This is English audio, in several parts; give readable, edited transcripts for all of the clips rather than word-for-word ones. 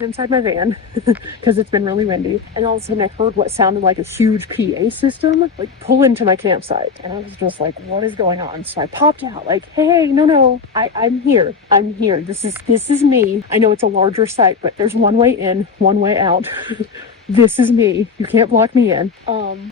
inside my van because it's been really windy, and all of a sudden I heard what sounded like a huge PA system like pull into my campsite, and I was just like, what is going on? So I popped out like, hey, no, I'm here, this is me. I know it's a larger site, but there's one way in, one way out. This is me. You can't block me in.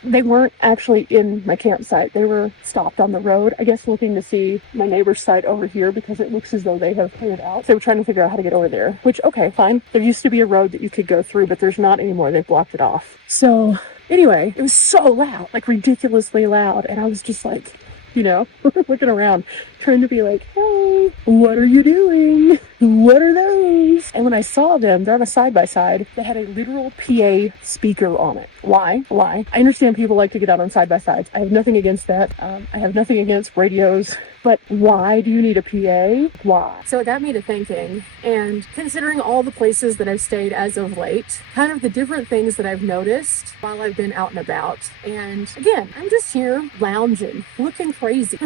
They weren't actually in my campsite. They were stopped on the road, I guess, looking to see my neighbor's site over here because it looks as though they have cleared out. So they were trying to figure out how to get over there, which, okay, fine. There used to be a road that you could go through, but there's not anymore. They've blocked it off. So anyway, it was so loud, like ridiculously loud. And I was just like, looking around, trying to be like, hey, what are you doing? What are those? And when I saw them, they're on a side-by-side. They had a literal PA speaker on it. Why? I understand people like to get out on side-by-sides. I have nothing against that. I have nothing against radios. But why do you need a PA? Why? So it got me to thinking, and considering all the places that I've stayed as of late, kind of the different things that I've noticed while I've been out and about. And again, I'm just here lounging, looking crazy.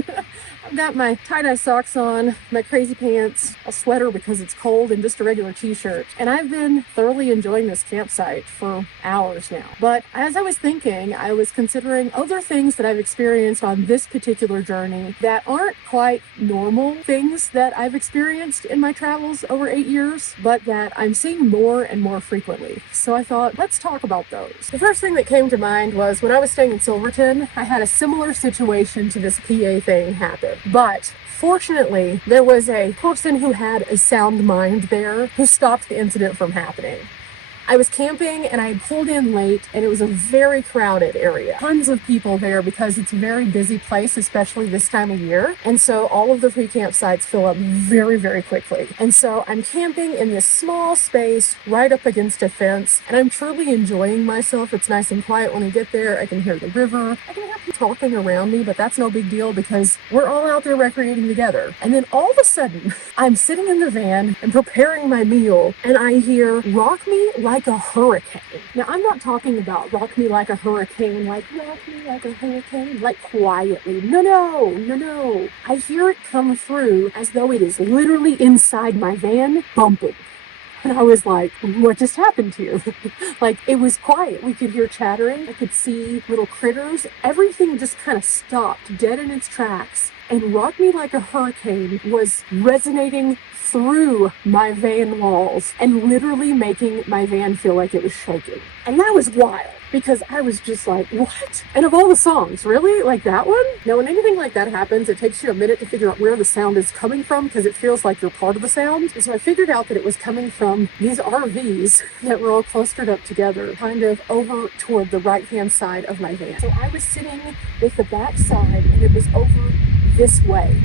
I've got my tie-dye socks on, my crazy pants, a sweater because it's cold, and just a regular t-shirt. And I've been thoroughly enjoying this campsite for hours now. But as I was thinking, I was considering other things that I've experienced on this particular journey that aren't quite normal things that I've experienced in my travels over 8 years, but that I'm seeing more and more frequently. So I thought, let's talk about those. The first thing that came to mind was when I was staying in Silverton, I had a similar situation to this PA thing happen. But fortunately, there was a person who had a sound mind there who stopped the incident from happening. I was camping and I pulled in late, and it was a very crowded area. Tons of people there because it's a very busy place, especially this time of year. And so all of the free campsites fill up very, very quickly. And so I'm camping in this small space right up against a fence, and I'm truly enjoying myself. It's nice and quiet when I get there. I can hear the river. I can hear people talking around me, but that's no big deal because we're all out there recreating together. And then all of a sudden, I'm sitting in the van and preparing my meal, and I hear "Rock Me Like a Hurricane." Now, I'm not talking about rock me like a hurricane, like rock me like a hurricane, like quietly. No. I hear it come through as though it is literally inside my van, bumping. And I was like, what just happened here? Like, it was quiet. We could hear chattering. I could see little critters. Everything just kind of stopped dead in its tracks. And "Rock Me Like a Hurricane" was resonating through my van walls and literally making my van feel like it was shaking. And that was wild because I was just like, what? And of all the songs, really? Like that one? Now, when anything like that happens, it takes you a minute to figure out where the sound is coming from because it feels like you're part of the sound. And so I figured out that it was coming from these RVs that were all clustered up together, kind of over toward the right-hand side of my van. So I was sitting with the back side, and it was over this way.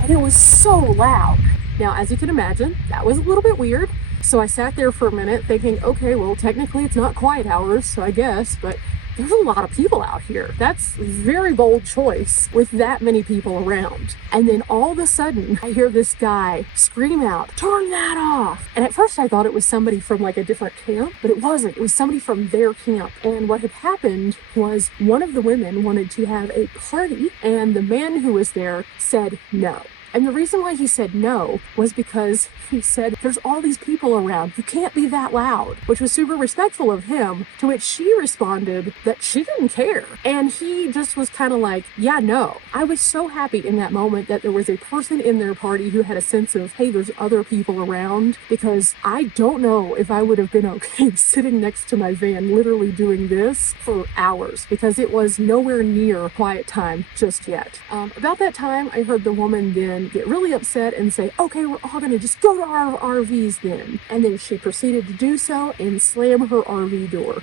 And it was so loud. Now, as you can imagine, that was a little bit weird. So I sat there for a minute thinking, okay, well, technically it's not quiet hours, so I guess, but there's a lot of people out here. That's a very bold choice with that many people around. And then all of a sudden, I hear this guy scream out, "Turn that off!" And at first I thought it was somebody from like a different camp, but it wasn't. It was somebody from their camp. And what had happened was one of the women wanted to have a party, and the man who was there said no. And the reason why he said no was because he said, there's all these people around. You can't be that loud, which was super respectful of him, to which she responded that she didn't care. And he just was kind of like, yeah, no. I was so happy in that moment that there was a person in their party who had a sense of, hey, there's other people around, because I don't know if I would have been okay sitting next to my van literally doing this for hours, because it was nowhere near quiet time just yet. About that time, I heard the woman then get really upset and say, okay, we're all gonna just go to our RVs then. And then she proceeded to do so and slam her RV door.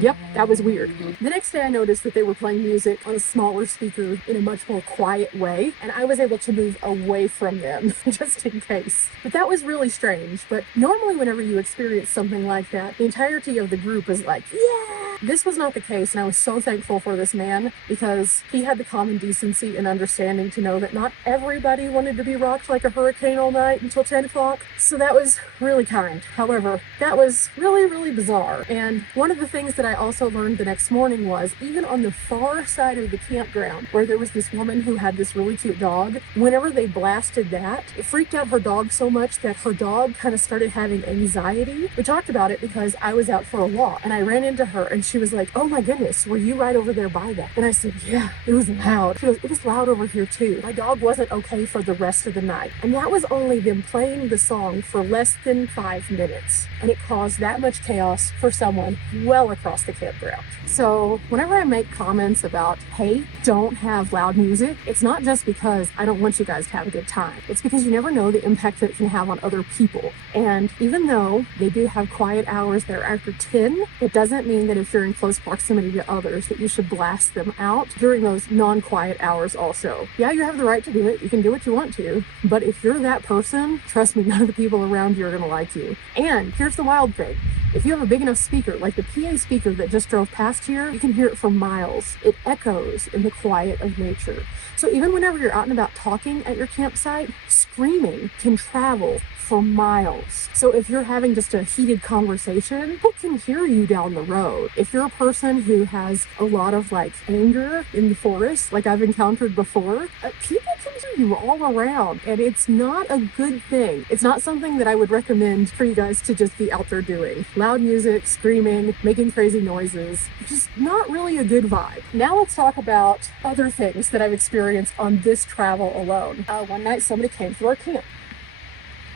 Yep, that was weird. The next day I noticed that they were playing music on a smaller speaker in a much more quiet way, and I was able to move away from them just in case. But that was really strange. But normally whenever you experience something like that, the entirety of the group is like, yeah! This was not the case, and I was so thankful for this man because he had the common decency and understanding to know that not everybody wanted to be rocked like a hurricane all night until 10 o'clock. So that was really kind. However, that was really, really bizarre. And one of the things that I also learned the next morning was even on the far side of the campground where there was this woman who had this really cute dog, whenever they blasted that, it freaked out her dog so much that her dog kind of started having anxiety. We talked about it because I was out for a walk and I ran into her and she was like, "Oh my goodness, were you right over there by that?" And I said, "Yeah, it was loud." She goes, "It was loud over here too. My dog wasn't okay for the rest of the night." And that was only them playing the song for less than 5 minutes. And it caused that much chaos for someone well across the campground. So whenever I make comments about, hey, don't have loud music, it's not just because I don't want you guys to have a good time. It's because you never know the impact that it can have on other people. And even though they do have quiet hours that are after 10, it doesn't mean that if you're in close proximity to others that you should blast them out during those non-quiet hours also. Yeah, you have the right to do it. You can do what you want to. But if you're that person, trust me, none of the people around you are going to like you. And here's the wild thing. If you have a big enough speaker, like the PA speaker that just drove past here, you can hear it for miles. It echoes in the quiet of nature. So even whenever you're out and about talking at your campsite, screaming can travel for miles. So if you're having just a heated conversation, people can hear you down the road. If you're a person who has a lot of like anger in the forest, like I've encountered before, people can hear you all around, and it's not a good thing. It's not something that I would recommend for you guys to just be out there doing. Loud music, screaming, making crazy noises, just not really a good vibe. Now let's talk about other things that I've experienced on this travel alone. One night somebody came to our camp.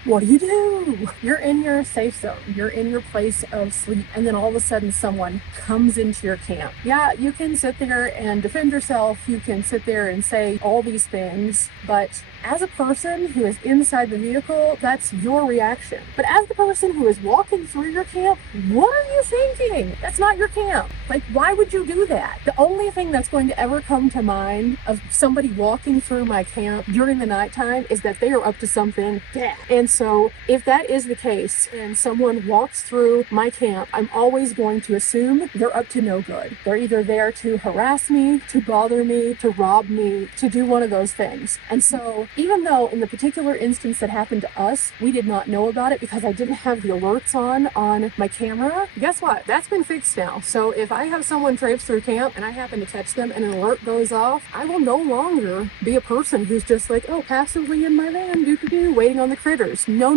What do? You're in your safe zone. You're in your place of sleep. And then all of a sudden someone comes into your camp. Yeah, you can sit there and defend yourself. You can sit there and say all these things. But as a person who is inside the vehicle, that's your reaction. But as the person who is walking through your camp, what are you thinking? That's not your camp. Like, why would you do that? The only thing that's going to ever come to mind of somebody walking through my camp during the nighttime is that they are up to something bad. And so if that is the case and someone walks through my camp, I'm always going to assume they're up to no good. They're either there to harass me, to bother me, to rob me, to do one of those things. And so even though in the particular instance that happened to us, we did not know about it because I didn't have the alerts on my camera, guess what? That's been fixed now. So if I have someone traipse through camp and I happen to catch them and an alert goes off, I will no longer be a person who's just like, oh, passively in my van, waiting on the critters. No.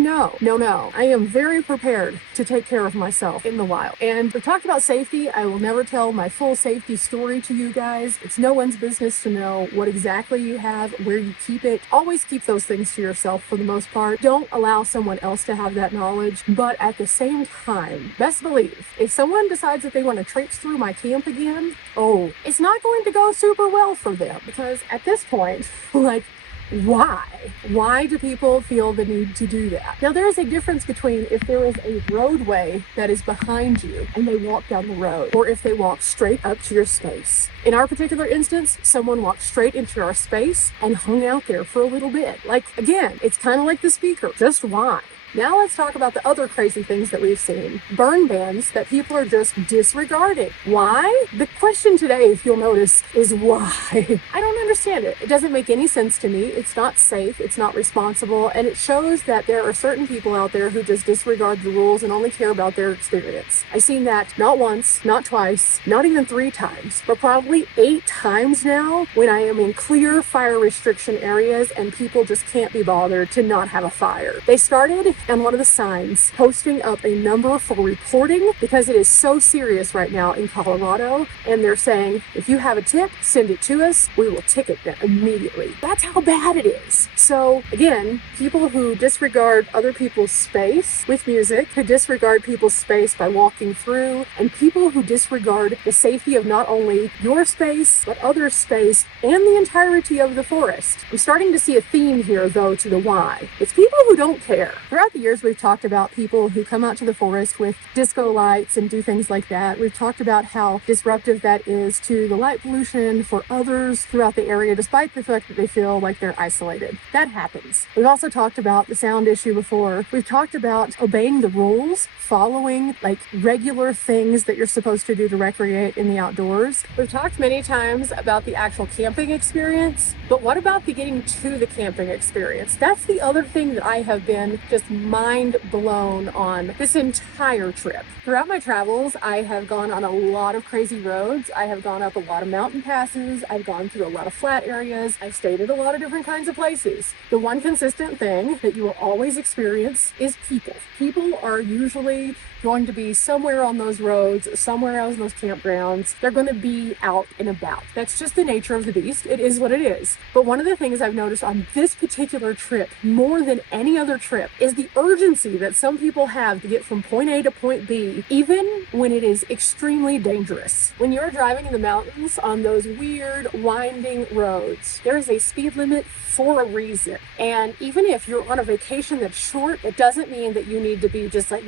I am very prepared to take care of myself in the wild. And we talked about safety. I will never tell my full safety story to you guys. It's no one's business to know what exactly you have, where you keep it. Always keep those things to yourself for the most part. Don't allow someone else to have that knowledge. But at the same time, best believe, if someone decides that they want to traipse through my camp again, it's not going to go super well for them. Because at this point, like, why do people feel the need to do that? Now, there is a difference between if there is a roadway that is behind you and they walk down the road, or if they walk straight up to your space. In our particular instance, someone walked straight into our space and hung out there for a little bit. Like, again, it's kind of like the speaker. Just why? Now let's talk about the other crazy things that we've seen. Burn bans that people are just disregarding. Why? The question today, if you'll notice, is why? I don't understand it. It doesn't make any sense to me. It's not safe. It's not responsible. And it shows that there are certain people out there who just disregard the rules and only care about their experience. I've seen that not once, not twice, not even 3 times, but probably 8 times now when I am in clear fire restriction areas and people just can't be bothered to not have a fire. They started on one of the signs posting up a number for reporting because it is so serious right now in Colorado, and they're saying if you have a tip, send it to us, we will ticket them immediately. That's how bad it is. So again, people who disregard other people's space with music, who disregard people's space by walking through, and people who disregard the safety of not only your space but other space and the entirety of the forest. I'm starting to see a theme here though to the why. It's people who don't care. They're out the years, we've talked about people who come out to the forest with disco lights and do things like that. We've talked about how disruptive that is to the light pollution for others throughout the area, despite the fact that they feel like they're isolated. That happens. We've also talked about the sound issue before. We've talked about obeying the rules, following like regular things that you're supposed to do to recreate in the outdoors. We've talked many times about the actual camping experience, but what about the getting to the camping experience? That's the other thing that I have been just mind blown on this entire trip. Throughout my travels, I have gone on a lot of crazy roads. I have gone up a lot of mountain passes. I've gone through a lot of flat areas. I've stayed at a lot of different kinds of places. The one consistent thing that you will always experience is people. People are usually going to be somewhere on those roads, somewhere else in those campgrounds. They're going to be out and about. That's just the nature of the beast. It is what it is. But one of the things I've noticed on this particular trip, more than any other trip, is the urgency that some people have to get from point A to point B, even when it is extremely dangerous. When you're driving in the mountains on those weird, winding roads, there is a speed limit for a reason. And even if you're on a vacation that's short, it doesn't mean that you need to be just like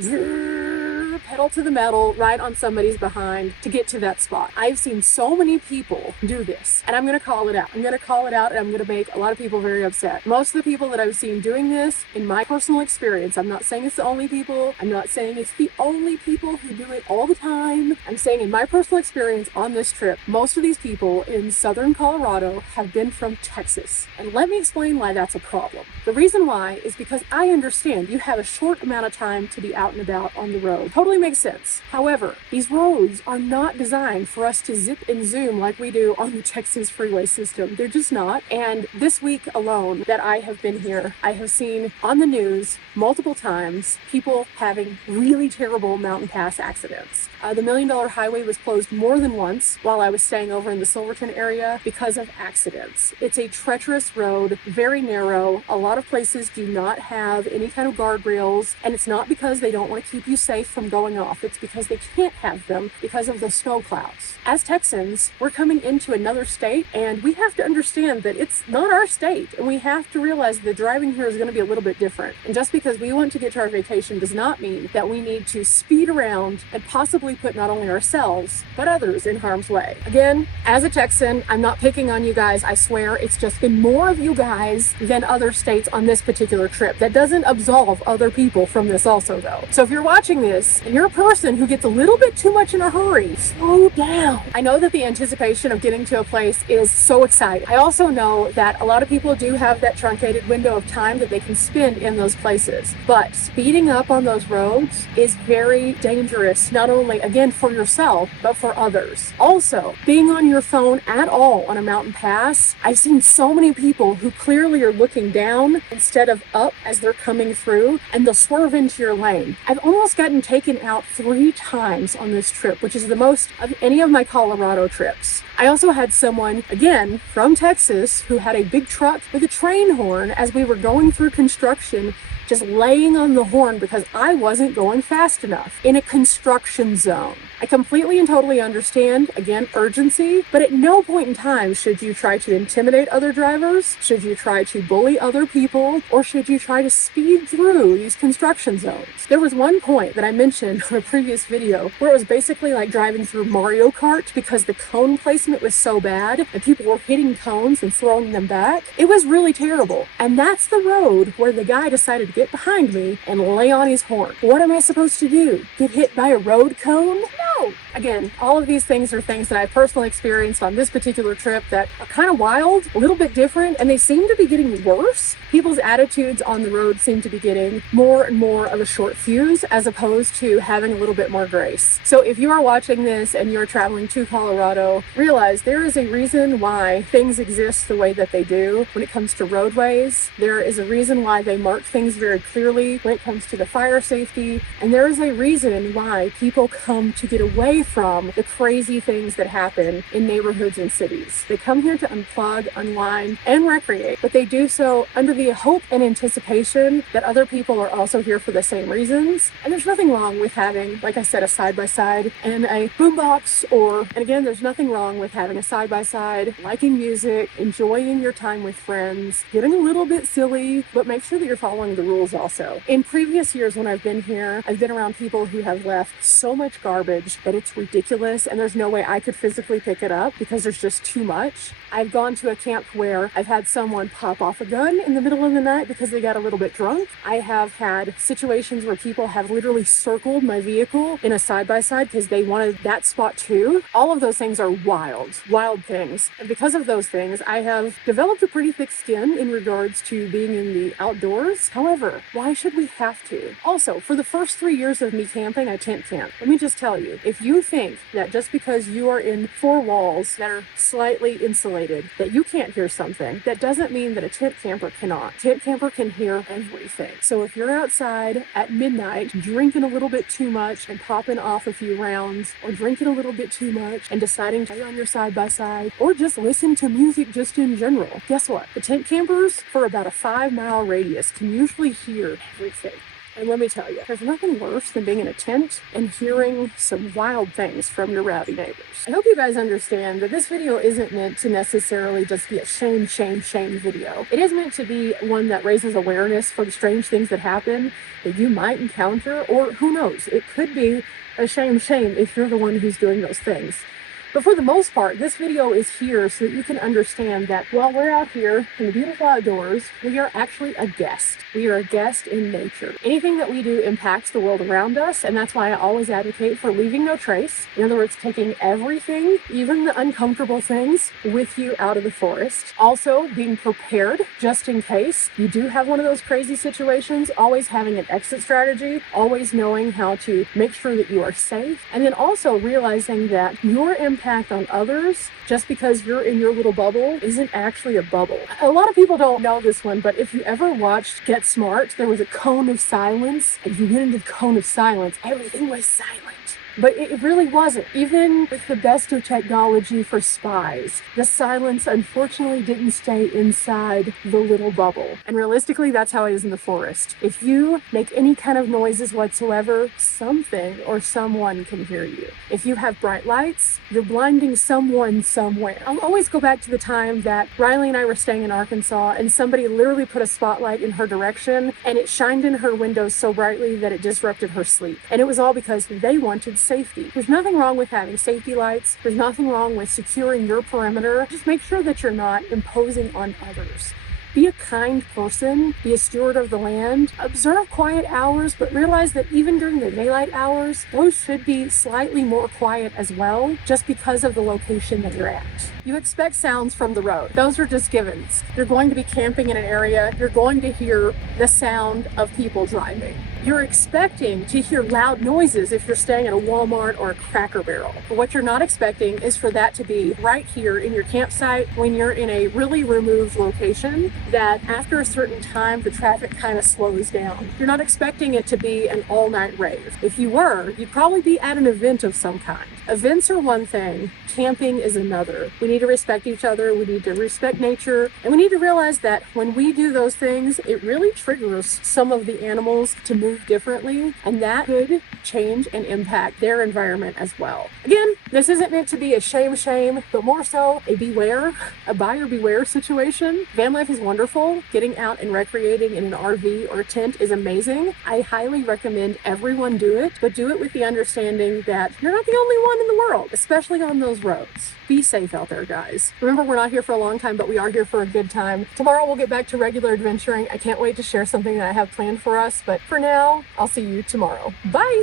pedal to the metal right on somebody's behind to get to that spot. I've seen so many people do this, and I'm going to call it out. I'm going to call it out, and I'm going to make a lot of people very upset. Most of the people that I've seen doing this, in my personal experience, I'm not saying it's the only people. I'm not saying it's the only people who do it all the time. I'm saying in my personal experience on this trip, most of these people in southern Colorado have been from Texas. And let me explain why that's a problem. The reason why is because I understand you have a short amount of time to be out and about on the road. Totally makes sense. However, these roads are not designed for us to zip and zoom like we do on the Texas freeway system. They're just not. And this week alone that I have been here, I have seen on the news multiple times people having really terrible mountain pass accidents. The $1 Million Highway was closed more than once while I was staying over in the Silverton area because of accidents. It's a treacherous road, very narrow. A lot of places do not have any kind of guardrails, and it's not because they don't want to keep you safe from going off. It's because they can't have them because of the snow clouds. As Texans, we're coming into another state, and we have to understand that it's not our state, and we have to realize that driving here is going to be a little bit different. And just because we want to get to our vacation does not mean that we need to speed around and possibly put not only ourselves, but others in harm's way. Again, as a Texan, I'm not picking on you guys. I swear it's just been more of you guys than other states on this particular trip. That doesn't absolve other people from this also, though. So if you're watching this and you're a person who gets a little bit too much in a hurry, slow down. I know that the anticipation of getting to a place is so exciting. I also know that a lot of people do have that truncated window of time that they can spend in those places. But speeding up on those roads is very dangerous, not only again for yourself, but for others. Also, being on your phone at all on a mountain pass, I've seen so many people who clearly are looking down instead of up as they're coming through, and they'll swerve into your lane. I've almost gotten taken out 3 times on this trip, which is the most of any of my Colorado trips. I also had someone, again, from Texas, who had a big truck with a train horn as we were going through construction, just laying on the horn because I wasn't going fast enough in a construction zone. I completely and totally understand, again, urgency, but at no point in time should you try to intimidate other drivers, should you try to bully other people, or should you try to speed through these construction zones. There was one point that I mentioned on a previous video where it was basically like driving through Mario Kart because the cone placement was so bad and people were hitting cones and throwing them back. It was really terrible. And that's the road where the guy decided to get behind me and lay on his horn. What am I supposed to do? Get hit by a road cone? No. Again, all of these things are things that I personally experienced on this particular trip that are kind of wild, a little bit different, and they seem to be getting worse. People's attitudes on the road seem to be getting more and more of a short fuse as opposed to having a little bit more grace. So if you are watching this and you're traveling to Colorado, realize there is a reason why things exist the way that they do when it comes to roadways. There is a reason why they mark things very clearly when it comes to the fire safety, and there is a reason why people come to get away from the crazy things that happen in neighborhoods and cities. They come here to unplug, unwind, and recreate, but they do so under the hope and anticipation that other people are also here for the same reasons. And there's nothing wrong with having, like I said, a side-by-side and a boombox, and again, there's nothing wrong with having a side-by-side, liking music, enjoying your time with friends, getting a little bit silly, but make sure that you're following the rules also. In previous years when I've been here, I've been around people who have left so much garbage that it's ridiculous, and there's no way I could physically pick it up because there's just too much. I've gone to a camp where I've had someone pop off a gun in the middle of the night because they got a little bit drunk. I have had situations where people have literally circled my vehicle in a side-by-side because they wanted that spot too. All of those things are wild things. And because of those things, I have developed a pretty thick skin in regards to being in the outdoors. However, why should we have to? Also, for the first 3 years of me camping, I tent camped. Let me just tell you, if you think that just because you are in 4 walls that are slightly insulated, that you can't hear something, that doesn't mean that a tent camper cannot. Tent camper can hear everything. So if you're outside at midnight drinking a little bit too much and popping off a few rounds, or drinking a little bit too much and deciding to stay on your side-by-side, or just listen to music just in general, guess what? The tent campers for about a 5-mile radius can usually hear everything. And let me tell you, there's nothing worse than being in a tent and hearing some wild things from your rowdy neighbors. I hope you guys understand that this video isn't meant to necessarily just be a shame video. It is meant to be one that raises awareness for the strange things that happen that you might encounter, or who knows, it could be a shame if you're the one who's doing those things. But for the most part, this video is here so that you can understand that while we're out here in the beautiful outdoors, we are actually a guest. We are a guest in nature. Anything that we do impacts the world around us, and that's why I always advocate for leaving no trace. In other words, taking everything, even the uncomfortable things, with you out of the forest. Also, being prepared just in case you do have one of those crazy situations, always having an exit strategy, always knowing how to make sure that you are safe, and then also realizing that your impact on others just because you're in your little bubble isn't actually a bubble. A lot of people don't know this one, but if you ever watched Get Smart, there was a cone of silence, and if you went into the cone of silence, everything was silent. But it really wasn't. Even with the best of technology for spies, the silence unfortunately didn't stay inside the little bubble. And realistically, that's how it is in the forest. If you make any kind of noises whatsoever, something or someone can hear you. If you have bright lights, you're blinding someone somewhere. I'll always go back to the time that Riley and I were staying in Arkansas, and somebody literally put a spotlight in her direction, and it shined in her window so brightly that it disrupted her sleep. And it was all because they wanted safety. There's nothing wrong with having safety lights. There's nothing wrong with securing your perimeter. Just make sure that you're not imposing on others. Be a kind person, be a steward of the land, observe quiet hours, but realize that even during the daylight hours, those should be slightly more quiet as well, just because of the location that you're at. You expect sounds from the road. Those are just givens. You're going to be camping in an area, you're going to hear the sound of people driving. You're expecting to hear loud noises if you're staying at a Walmart or a Cracker Barrel. But what you're not expecting is for that to be right here in your campsite when you're in a really removed location that after a certain time, the traffic kind of slows down. You're not expecting it to be an all-night rave. If you were, you'd probably be at an event of some kind. Events are one thing, camping is another. We need to respect each other, we need to respect nature, and we need to realize that when we do those things, it really triggers some of the animals to move differently, and that could change and impact their environment as well. Again, this isn't meant to be a shame, but more so a buyer beware situation. Van life is wonderful. Getting out and recreating in an RV or a tent is amazing. I highly recommend everyone do it, but do it with the understanding that you're not the only one in the world, especially on those roads. Be safe out there, guys. Remember, we're not here for a long time, but we are here for a good time. Tomorrow we'll get back to regular adventuring. I can't wait to share something that I have planned for us, but for now, I'll see you tomorrow. Bye!